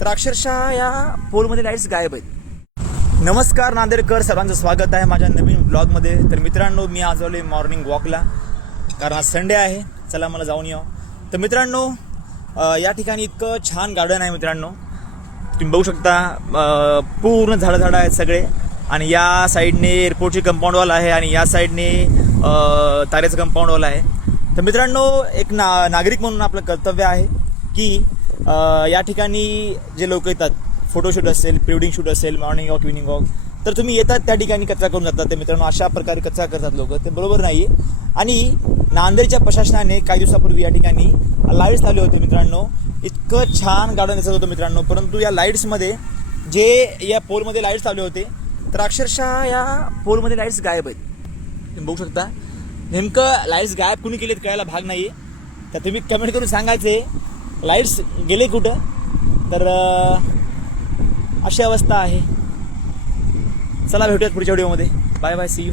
तर अक्षरशः या पोलमध्ये लाईट्स गायब आहेत. नमस्कार नांदेडकर, सर्वांचं स्वागत आहे माझ्या नवीन ब्लॉगमध्ये. तर मित्रांनो, मी आज आलोय मॉर्निंग वॉकला, कारण आज संडे आहे. चला मला जाऊन यावं. तर मित्रांनो, या ठिकाणी इतकं छान गार्डन आहे मित्रांनो. तुम्ही बघू शकता, पूर्ण झाडं आहेत सगळे. आणि या साईडने एअरपोर्टची कंपाऊंड वॉल आहे आणि या साईडने तारेचं कंपाऊंड वॉल आहे. तर मित्रांनो, एक नागरिक म्हणून आपलं कर्तव्य आहे की या ठिकाणी जे लोक येतात, फोटोशूट असेल, प्री वेडिंग शूट असेल, मॉर्निंग वॉक, इव्हिनिंग वॉक, तर तुम्ही येतात त्या ठिकाणी कचरा करून जातात. ते मित्रांनो, अशा प्रकारे कचरा करतात लोक, ते बरोबर नाही आहे. आणि नांदेडच्या प्रशासनाने काही दिवसापूर्वी या ठिकाणी लाईट्स लावले होते मित्रांनो. इतकं छान गार्डन दिसत होतं मित्रांनो. परंतु या लाईट्समध्ये जे या पोलमध्ये लाईट्स लावले होते, तर अक्षरशः या पोलमध्ये लाईट्स गायब आहेत. तुम्ही बघू शकता. नेमकं लाईट्स गायब कुणी केलेत कळायला भाग नाही आहे. तर तुम्ही कमेंट करून सांगायचे लाईट्स गेले कुठं. तर अशी अवस्था आहे. चला भेटूयात पुढच्या व्हिडिओमध्ये. Bye bye, see you.